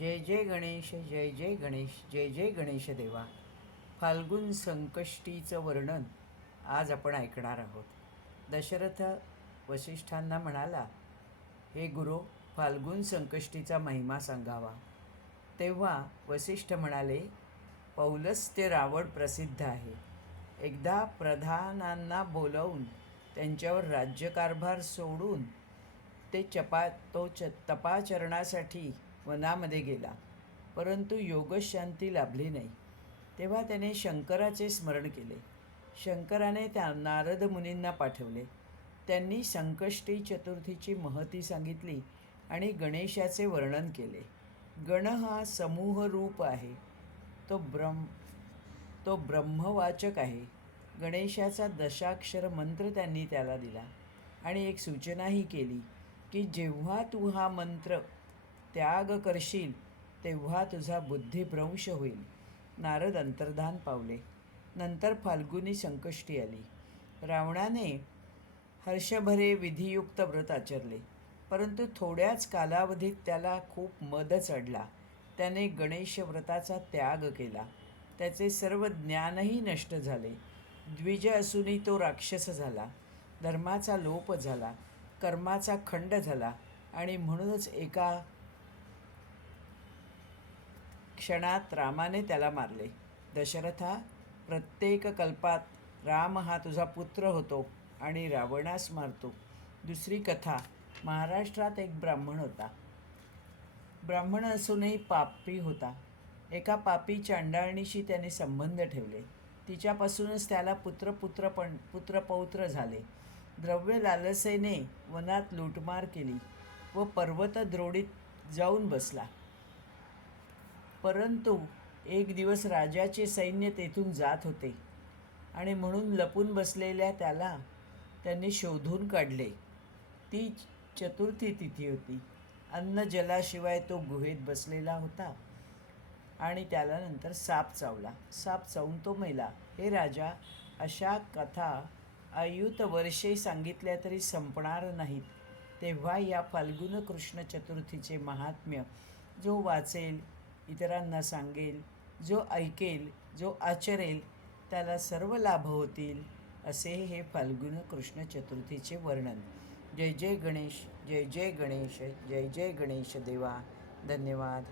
जय जय गणेश, जय जय गणेश, जय जय गणेश देवा. फाल्गुन संकष्टीचं वर्णन आज आपण ऐकणार आहोत. दशरथ वसिष्ठांना म्हणाला, हे गुरु, फाल्गुन संकष्टीचा महिमा सांगावा. तेव्हा वसिष्ठ म्हणाले, पौलस्त्य रावण प्रसिद्ध आहे. एकदा प्रधानांना बोलावून त्यांच्यावर राज्यकारभार सोडून तपाचरणासाठी वनामध्ये गेला, परंतु योगशांती लाभली नाही. तेव्हा त्याने शंकराचे स्मरण केले. शंकराने त्या नारद मुनींना पाठवले. त्यांनी संकष्टी चतुर्थीची महती सांगितली आणि गणेशाचे वर्णन केले. गण हा समूह रूप आहे. तो ब्रह्मवाचक आहे. गणेशाचा दशाक्षर मंत्र त्यांनी त्याला दिला आणि एक सूचनाही केली की जेव्हा तू हा मंत्र त्याग करशील तेव्हा तुझा बुद्धिभ्रंश होईल. नारद अंतर्धान पावले. नंतर फाल्गुनी संकष्टी आली. रावणाने हर्षभरे विधियुक्त व्रत आचरले, परंतु थोड्याच कालावधीत त्याला खूप मद चढला. त्याने गणेश व्रताचा त्याग केला. त्याचे सर्व ज्ञानही नष्ट झाले. द्विज असूनही तो राक्षस झाला. धर्माचा लोप झाला, कर्माचा खंड झाला आणि म्हणूनच एका क्षणात रामाने त्याला मारले. दशरथा, प्रत्येक कल्पात राम हा तुझा पुत्र होतो आणि रावणास मारतो. दुसरी कथा. महाराष्ट्रात एक ब्राह्मण होता. ब्राह्मण असूनही पापी होता. एका पापी चांडाळणीशी त्याने संबंध ठेवले. तिच्यापासूनच त्याला पुत्रपौत्र झाले. द्रव्य लालसेने वनात लूटमार केली व पर्वतद्रोणीत जाऊन बसला. परंतु एक दिवस राजाचे सैन्य तेथून जात होते आणि म्हणून लपून बसलेल्या त्याला त्यांनी शोधून काढले. ती चतुर्थी तिथी होती. अन्न जलाशिवाय तो गुहेत बसलेला होता आणि त्याला नंतर साप चावला. साप चावून तो मेला. हे राजा, अशा कथा अयुत वर्षे सांगितल्या तरी संपणार नाहीत. तेव्हा या फाल्गुन कृष्ण चतुर्थीचे महात्म्य जो वाचेल, इतरांना सांगेल, जो ऐकेल, जो आचरेल, त्याला सर्व लाभ होतील, असे हे फाल्गुन कृष्ण चतुर्थीचे वर्णन. जय जय गणेश, जय जय गणेश, जय जय गणेश देवा. धन्यवाद.